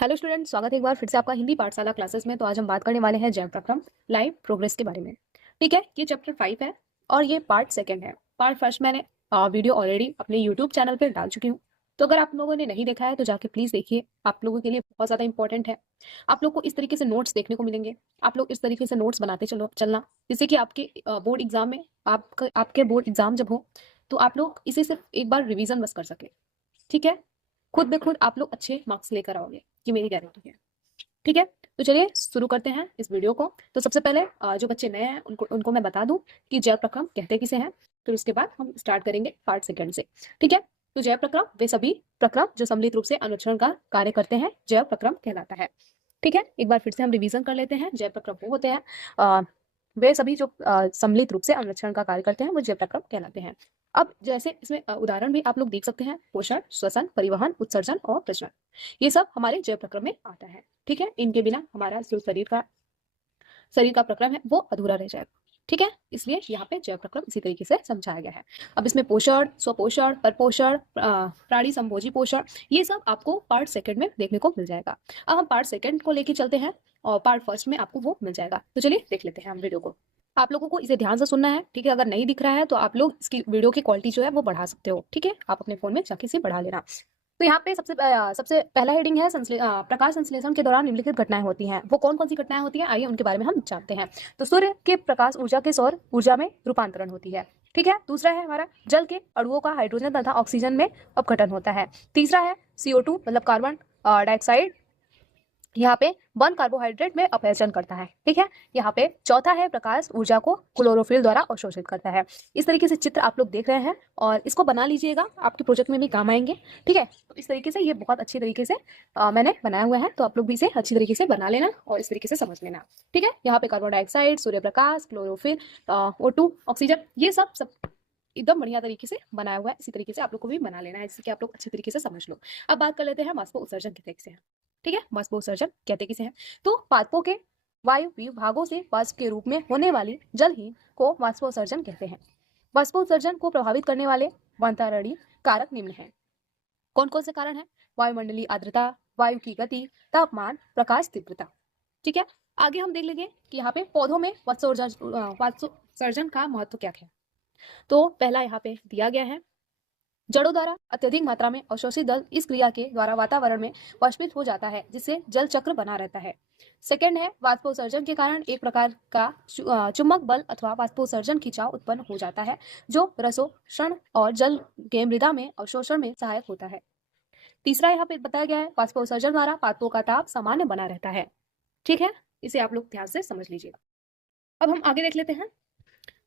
Hello student, स्वागत है एक बार फिर से आपका हिंदी पाठशाला क्लासेस में। तो आज हम बात करने वाले हैं जैव प्रक्रम लाइव प्रोग्रेस के बारे में। ठीक है, ये चैप्टर 5 है और ये पार्ट सेकंड है। पार्ट फर्स्ट मैंने वीडियो ऑलरेडी अपने यूट्यूब चैनल पर डाल चुकी हूँ, तो अगर आप लोगों ने नहीं देखा है तो जाके प्लीज देखिए, आप लोगों के लिए बहुत ज्यादा इंपॉर्टेंट है। आप लोग को इस तरीके से नोट्स देखने को मिलेंगे, आप लोग इस तरीके से नोट्स बनाते चलना, जिससे कि आपके बोर्ड एग्जाम में आपके बोर्ड एग्जाम जब हो तो आप लोग इसे सिर्फ एक बार रिविजन बस कर सके। ठीक है, खुद ब खुद आप लोग अच्छे मार्क्स लेकर आओगे, ये मेरी गारंटी है। ठीक है, तो चलिए शुरू करते हैं इस वीडियो को। तो सबसे पहले जो बच्चे नए हैं उनको उनको मैं बता दूं कि जैव प्रक्रम कहते किसे हैं, फिर उसके बाद हम स्टार्ट करेंगे पार्ट सेकंड से। ठीक है, तो जैव प्रक्रम वे सभी प्रक्रम जो सम्मिलित रूप से अनुचरण का कार्य करते हैं, जैव प्रक्रम कहलाता है। ठीक है, एक बार फिर से हम रिवीजन कर लेते हैं। जैव प्रक्रम वो होते हैं वे सभी जो सम्मिलित रूप से अनुचरण का कार्य करते हैं, वो जैव प्रक्रम कहलाते हैं। अब जैसे इसमें उदाहरण भी आप लोग देख सकते हैं, पोषण, श्वसन, परिवहन, उत्सर्जन और प्रजनन, ये सब हमारे जैव प्रक्रम में आता है। ठीक है, इनके बिना हमारा जो शरीर का प्रक्रम है वो अधूरा रह जाएगा। ठीक है, इसलिए यहाँ पे जैव प्रक्रम इसी तरीके से समझाया गया है। अब इसमें पोषण, स्वपोषण, परपोषण, प्राणी संभोजी पोषण, ये सब आपको पार्ट सेकंड में देखने को मिल जाएगा। अब हम पार्ट सेकंड को लेके चलते हैं और पार्ट फर्स्ट में आपको वो मिल जाएगा। तो चलिए देख लेते हैं हम वीडियो को। आप लोगों को इसे ध्यान से सुनना है। ठीक है, अगर नहीं दिख रहा है तो आप लोग इसकी वीडियो की क्वालिटी जो है वो बढ़ा सकते हो। ठीक है, आप अपने फोन में जाके इसे बढ़ा लेना। तो यहाँ पे सबसे पहला हेडिंग है प्रकाश संश्लेषण के दौरान निम्नलिखित घटनाएं होती हैं। वो कौन कौन सी घटनाएं होती हैं, आइए उनके बारे में हम जानते हैं। तो सूर्य के प्रकाश ऊर्जा के सौर ऊर्जा में रूपांतरण होती है। ठीक है, दूसरा है हमारा जल के अणुओं का हाइड्रोजन तथा ऑक्सीजन में अपघटन होता है। तीसरा है CO2 मतलब कार्बन डाइऑक्साइड, यहाँ पे वन कार्बोहाइड्रेट में अपहरण करता है। ठीक है, यहाँ पे चौथा है प्रकाश ऊर्जा को क्लोरोफिल द्वारा अवशोषित करता है। इस तरीके से चित्र आप लोग देख रहे हैं और इसको बना लीजिएगा, आपके प्रोजेक्ट में भी काम आएंगे। ठीक है, तो इस तरीके से ये बहुत अच्छी तरीके से मैंने बनाया हुआ है, तो आप लोग भी इसे अच्छी तरीके से बना लेना और इस तरीके से समझ लेना। ठीक है, यहाँ पे carbon dioxide, Surya Prakash, chlorophyll, O2, oxygen, ये सब एकदम बढ़िया तरीके से बनाया हुआ है। इसी तरीके से आप लोग को भी बना लेना है, जिससे कि आप लोग अच्छे तरीके से समझ लो। अब बात कर लेते हैं वाष्प उत्सर्जन किसे है। ठीक है, वाष्प उत्सर्जन कहते किसे हैं। तो पादपों के वायु विभागों से वाष्प के रूप में होने वाली जलहीन को वाष्पोत्सर्जन कहते हैं। वाष्पोत्सर्जन को प्रभावित करने वाले वातावरणीय कारक निम्न हैं। कौन कौन से कारण हैं? वायुमंडलीय आर्द्रता, वायु की गति, तापमान, प्रकाश तीव्रता। ठीक है, आगे हम देख लेंगे कि यहाँ पे पौधों में वाष्पोत्सर्जन का महत्व क्या है। तो पहला यहाँ पे दिया गया है, जड़ों द्वारा अत्यधिक मात्रा में अवशोषित जल इस क्रिया के द्वारा वातावरण में वाष्पित हो जाता है, जिससे जल चक्र बना रहता है। सेकंड है, वाष्पोत्सर्जन के कारण एक प्रकार का चुंबक बल अथवा वाष्पोत्सर्जन खिंचाव उत्पन्न हो जाता है, जो रसोषण और जल के मृदा में अवशोषण में सहायक होता है। तीसरा यहाँ पे बताया गया है, वाष्पोत्सर्जन द्वारा पादपों का ताप सामान्य बना रहता है। ठीक है, इसे आप लोग ध्यान से समझ लीजिएगा। अब हम आगे देख लेते हैं।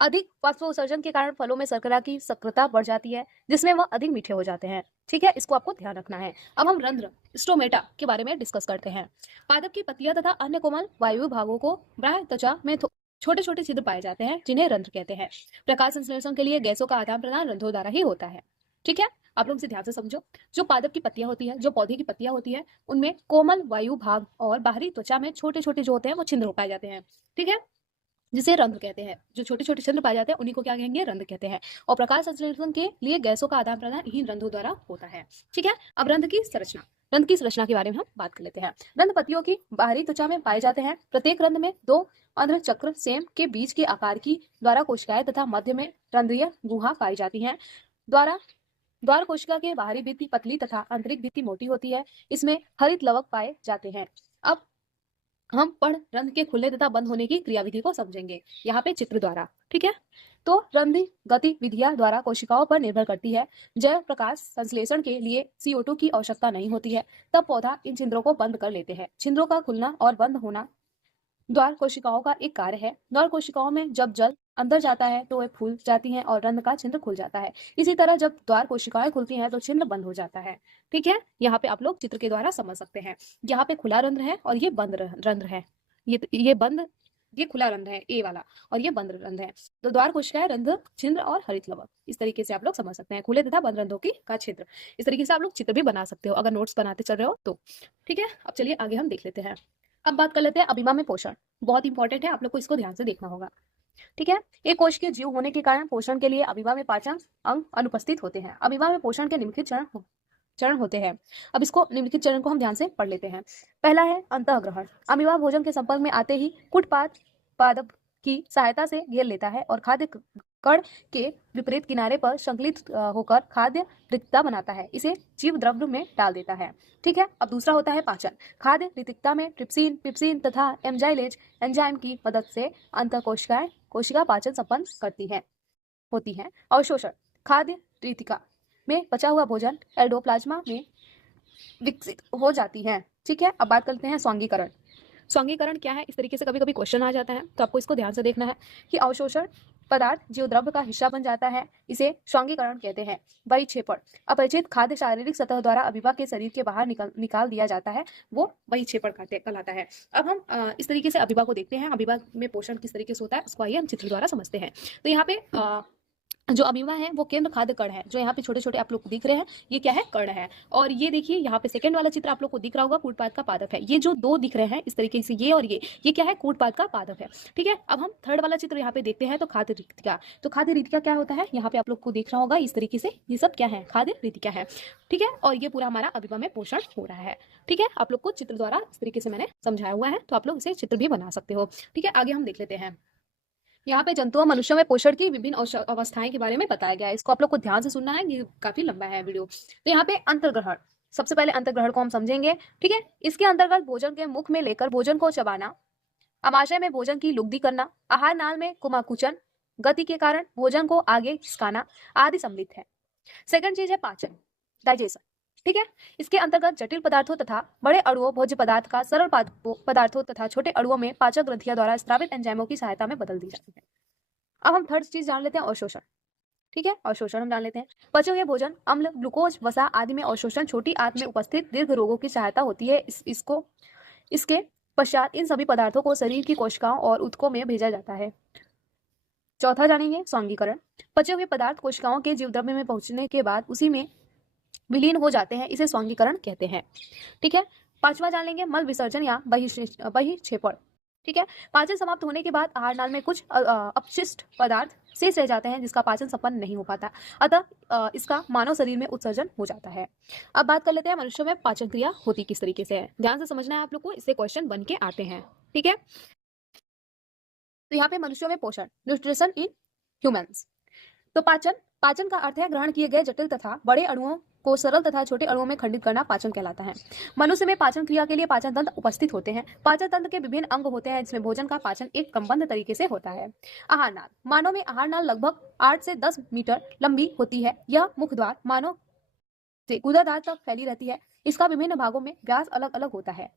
अधिक वाष्पोत्सर्जन के कारण फलों में शर्करा की सक्रियता बढ़ जाती है, जिसमें वह अधिक मीठे हो जाते हैं। ठीक है, इसको आपको ध्यान रखना है। अब हम रंध्र स्टोमेटा के बारे में डिस्कस करते हैं। पादप की पत्तियां तथा अन्य कोमल वायु भागों को बाह्य त्वचा में छोटे छोटे छिद्र पाए जाते हैं, जिन्हें रंध्र कहते हैं। प्रकाश संश्लेषण के लिए गैसों का आदान प्रदान रंध्रों द्वारा ही होता है। ठीक है, आप लोग इसे ध्यान से समझो। जो पादप की पत्तियां होती है, जो पौधे की पत्तियां होती है, उनमें कोमल वायु भाग और बाहरी त्वचा में छोटे छोटे जो होते हैं वो छिद्र पाए जाते हैं। ठीक है, जिसे रंध्र कहते हैं। जो छोटे छोटे छिद्र पाए जाते हैं उन्हीं को क्या कहेंगे? रंध्र कहते हैं। और प्रकाश संश्लेषण के लिए गैसों का आदान प्रदान इन रंध्रों द्वारा होता है। ठीक है, अब रंध्र की संरचना के बारे में हम बात कर लेते हैं। रंध्र पत्तियों की बाहरी त्वचा में पाए जाते हैं। प्रत्येक रंध्र में दो अंध्र चक्र सेम के बीच के आकार की द्वारा कोशिकाएं तथा मध्य में रंध्रीय गुहा पाई जाती है। द्वार कोशिका के बाहरी भित्ति पतली तथा आंतरिक भित्ति मोटी होती है। इसमें हरित लवक पाए जाते हैं। अब हम पढ़ रंध्र के खुलने तथा बंद होने की क्रियाविधि को समझेंगे, यहाँ पे चित्र द्वारा। ठीक है, तो रंध्र गतिविधियां द्वारा कोशिकाओं पर निर्भर करती है। जैव प्रकाश संश्लेषण के लिए CO2 की आवश्यकता नहीं होती है, तब पौधा इन छिद्रों को बंद कर लेते हैं। छिद्रों का खुलना और बंद होना द्वार कोशिकाओं का एक कार्य है। द्वार कोशिकाओं में जब जल अंदर जाता है तो वे फूल जाती हैं और रंध्र का छिद्र खुल जाता है। इसी तरह जब द्वार कोशिकाएं खुलती हैं तो छिद्र बंद हो जाता है। ठीक है, यहाँ पे आप लोग चित्र के द्वारा समझ सकते हैं। यहाँ पे खुला रंध्र है और ये बंद रंध्र है। ये खुला रंध्र है ए वाला, और ये बंद रंध्र है। तो द्वार कोशिकाएं, रंध्र, छिद्र और हरित लवक, इस तरीके से आप लोग समझ सकते हैं। खुले तथा बंद रंध्रों की का छिद्र, इस तरीके से आप लोग चित्र भी बना सकते हो अगर नोट्स बनाते चल रहे हो तो। ठीक है, अब चलिए आगे हम देख लेते हैं। अब बात कर लेते हैं अभिमा में पोषण। बहुत इंपॉर्टेंट है, आप लोग को इसको ध्यान से देखना होगा। ठीक है, एक कोश के जीव होने के कारण पोषण के लिए अभिमा में पाचन अंग अनुपस्थित होते हैं। अभिमा में पोषण के निम्नलिखित चरण होते हैं। अब इसको निम्नलिखित चरण को हम ध्यान से पढ़ लेते हैं। पहला है अंतःग्रहण। अमीबा भोजन के संपर्क में आते ही कुटपाद पादप की सहायता से घेर लेता है और खाद्य कण के विपरीत किनारे पर संकलित होकर खाद्य रिक्तता बनाता है, इसे जीव द्रव्य में डाल देता है। ठीक है। अब दूसरा होता है पाचन। खाद्य रिक्तता में ट्रिप्सिन, पिप्सिन तथा एंजाइलेज एंजाइम की मदद से अंतःकोशिकाएं कोशिका पाचन संपन्न होती है। अवशोषण। खाद्य रिक्तिका में बचा हुआ भोजन एंडोप्लाज्मा में विकसित हो जाती है। ठीक है। अब बात करते हैं स्वांगीकरण। स्वांगीकरण क्या है, इस तरीके से कभी कभी क्वेश्चन आ जाता है, तो आपको इसको ध्यान से देखना है कि अवशोषण पदार्थ जीव द्रव्य का हिस्सा बन जाता है, इसे स्वांगीकरण कहते हैं। बहिक्षेपण। अपरिचित खाद्य शारीरिक सतह द्वारा अमीबा के शरीर के बाहर निकाल दिया जाता है, वो बहिक्षेपण कहलाता है। अब हम इस तरीके से अमीबा को देखते हैं, अमीबा में पोषण किस तरीके से होता है उसको आइए हम चित्र द्वारा समझते हैं। तो यहाँ पे जो अमीबा है वो केंद्र खाद्य कण है, जो यहाँ पे छोटे छोटे आप लोग को दिख रहे हैं, ये क्या है, कण है। और ये देखिए यहाँ पे सेकंड वाला चित्र आप लोग को दिख रहा होगा, कूटपाद का पादप है। ये जो दो दिख रहे हैं इस तरीके से, ये और ये क्या है, कूटपाद का पादप है। ठीक है। अब हम थर्ड वाला चित्र यहाँ पे देखते हैं, तो खाद्य रिक्तिका। तो खाद्य रिक्तिका क्या होता है, यहाँ पे आप लोग को दिख रहा होगा इस तरीके से, ये सब क्या है, खाद्य रिक्तिका है। ठीक है। और ये पूरा हमारा अमीबा में पोषण हो रहा है। ठीक है। आप लोग को चित्र द्वारा इस तरीके से मैंने समझाया हुआ है, तो आप लोग इसे चित्र भी बना सकते हो। ठीक है। आगे हम देख लेते हैं। यहाँ पे जंतुओं मनुष्यों में पोषण की विभिन्न अवस्थाएं के बारे में बताया गया है, इसको आप लोग को ध्यान से सुनना है, ये काफी लंबा है वीडियो। तो यहाँ पे अंतर्ग्रहण, सबसे पहले अंतर्ग्रहण को हम समझेंगे। ठीक है। इसके अंतर्गत भोजन के मुख में लेकर भोजन को चबाना, अमाशय में भोजन की लुगदी करना, आहार नाल में कुमाकुचन, गति के कारण भोजन को आगे खिसकाना आदि सम्मिलित है। सेकंड चीज है पाचन, डाइजेशन। ठीक है। इसके अंतर्गत जटिल पदार्थों तथा बड़े अणुओं भोज्य पदार्थ का सरल पदार्थों तथा छोटे अणुओं में पाचक ग्रंथियों द्वारा स्रावित एंजाइमों की सहायता में बदल दी जाती है। अब हम थर्ड चीज जान लेते हैं, अवशोषण। ठीक है। अवशोषण हम जान लेते हैं। पचे हुए भोजन, अम्ल, ग्लूकोज, वसा आदि में अवशोषण छोटी आंत में उपस्थित दीर्घ रोगों की सहायता होती है। इसके पश्चात इन सभी पदार्थों को शरीर की कोशिकाओं और ऊतकों में भेजा जाता है। चौथा जानेंगे स्वांगीकरण। पचे हुए पदार्थ कोशिकाओं के जीवद्रव्य में पहुंचने के बाद उसी में विलीन हो जाते हैं, इसे स्वांगीकरण कहते हैं। ठीक है। पांचवा जान लेंगे मल विसर्जन या बहिक्षेपण। ठीक है। पाचन समाप्त होने के बाद आहार नाल में कुछ अपशिष्ट पदार्थ शेष रह जाते हैं, जिसका पाचन संपन्न नहीं हो पाता, अतः इसका मानव शरीर में उत्सर्जन हो जाता है। अब बात कर लेते हैं मनुष्यों में पाचन क्रिया होती किस तरीके से है, ध्यान से समझना है आप लोग को, इससे क्वेश्चन बन के आते हैं। ठीक है। तो यहाँ पे मनुष्यों में पोषण, न्यूट्रिशन इन ह्यूमंस। तो पाचन का अर्थ है ग्रहण किए गए जटिल तथा बड़े अणुओं को सरल तथा छोटे अणुओं में खंडित करना पाचन कहलाता है। मनुष्य में पाचन क्रिया के लिए पाचन तंत्र उपस्थित होते हैं। पाचन तंत्र के विभिन्न अंग होते हैं, जिसमें भोजन का पाचन एक क्रमबद्ध तरीके से होता है। आहार नाल। मानव में आहार नाल लगभग 8 से 10 मीटर लंबी होती है। यह मुख द्वार मानव से गुदादार तक फैली रहती है। इसका विभिन्न भागों में व्यास अलग अलग होता है।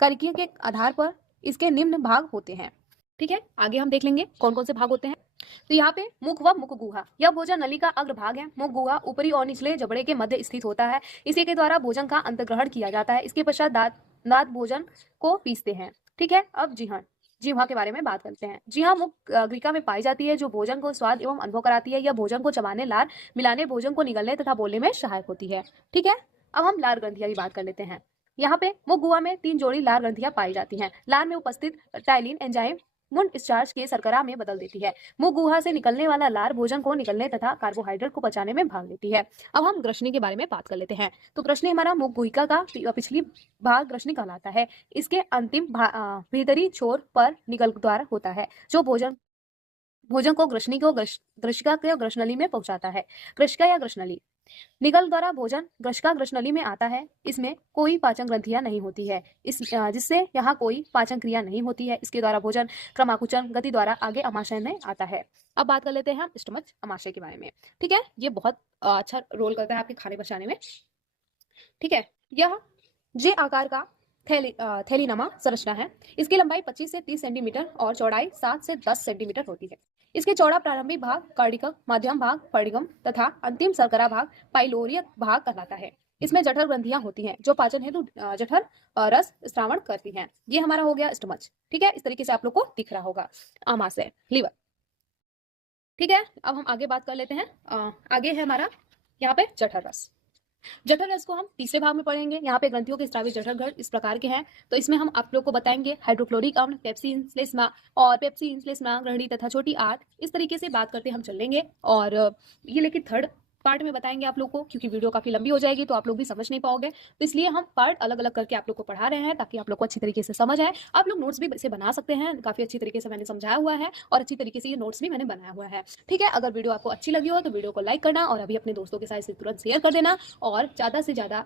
करिकी के आधार पर इसके निम्न भाग होते हैं। ठीक है। आगे हम देख लेंगे कौन कौन से भाग होते हैं। तो यहाँ पे मुख व मुख गुहा, यह भोजन नली का अग्रभाग है। मुख गुहा ऊपरी और निचले जबड़े के मध्य स्थित होता है। इसी के द्वारा भोजन का अंतर्ग्रहण किया जाता है। इसके पश्चात दांत भोजन को पीसते हैं। ठीक है। अब जीवा के बारे में बात करते हैं। जीवा मुख गृहिका में पाई जाती है, जो भोजन को स्वाद एवं अनुभव कराती है। यह भोजन को चबाने, लार मिलाने, भोजन को निगलने तथा बोलने में सहायक होती है। ठीक है। अब हम लार ग्रंथियां की बात कर लेते हैं। यहाँ पे मुख गुहा में 3 जोड़ी लार ग्रंथियां पाई जाती हैं। लार में उपस्थित टाइलिन एंजाइम मुंड स्टार्च के शर्करा में बदल देती है। मुख गुहा से निकलने वाला लार भोजन को निकलने तथा कार्बोहाइड्रेट को पचाने में भाग लेती है। अब हम ग्रसनी के बारे में बात कर लेते हैं। तो ग्रसनी हमारा मुख गुहिका का पिछली भाग ग्रसनी कहलाता है। इसके अंतिम भीतरी छोर पर निकल द्वार होता है, जो भोजन को ग्रसिका के ग्रसनली में पहुंचाता है। ग्रसिका या ग्रसनली निगल द्वारा भोजन ग्रसिका ग्रसनली में आता है। इसमें कोई पाचन ग्रंथियां नहीं होती है, जिससे यहाँ कोई पाचन क्रिया नहीं होती है। इसके द्वारा भोजन क्रमाकुचन गति द्वारा आगे अमाशय में आता है। अब बात कर लेते हैं हम स्टमक अमाशय के बारे में। ठीक है। ये बहुत अच्छा रोल करता है आपके खाने पचाने में। ठीक है। यह जे आकार का थैलीनुमा संरचना है। इसकी लंबाई 25 से 30 सेंटीमीटर और चौड़ाई 7 से 10 सेंटीमीटर होती है। इसके चौड़ा प्रारंभिक भाग कर्णिकक, मध्यम भाग पर्णिकम तथा अंतिम शर्करा भाग पाइलोरियक भाग कहलाता है। इसमें जठर ग्रंथियां होती हैं, जो पाचन हेतु जठर रस स्रावण करती हैं। ये हमारा हो गया स्टमच। ठीक है। इस तरीके से आप लोग को दिख रहा होगा आमाशय, लीवर। ठीक है। अब हम आगे बात कर लेते हैं। आगे है हमारा यहाँ पे जठर रस। जठर रस को हम तीसरे भाग में पढ़ेंगे। यहाँ पे ग्रंथियों के स्रावित जठर घर इस प्रकार के हैं। तो इसमें हम आप लोग को बताएंगे हाइड्रोक्लोरिक अम्ल, पेप्सिन, श्लेष्मा और पेप्सिन, श्लेष्मा, ग्रहणी तथा छोटी आंत। इस तरीके से बात करते हम चलेंगे। और ये लेकिन थर्ड पार्ट में बताएंगे आप लोग को, क्योंकि वीडियो काफी लंबी हो जाएगी तो आप लोग भी समझ नहीं पाओगे। तो इसलिए हम पार्ट अलग अलग करके आप लोग को पढ़ा रहे हैं ताकि आप लोग को अच्छी तरीके से समझ आए। आप लोग नोट्स भी इसे बना सकते हैं, काफी अच्छी तरीके से मैंने समझाया हुआ है और अच्छी तरीके से ये नोट्स भी मैंने बनाया हुआ है। ठीक है, अगर वीडियो आपको अच्छी लगी हो तो वीडियो को लाइक करना और अभी अपने दोस्तों के साथ इसे तुरंत शेयर कर देना और ज्यादा से ज्यादा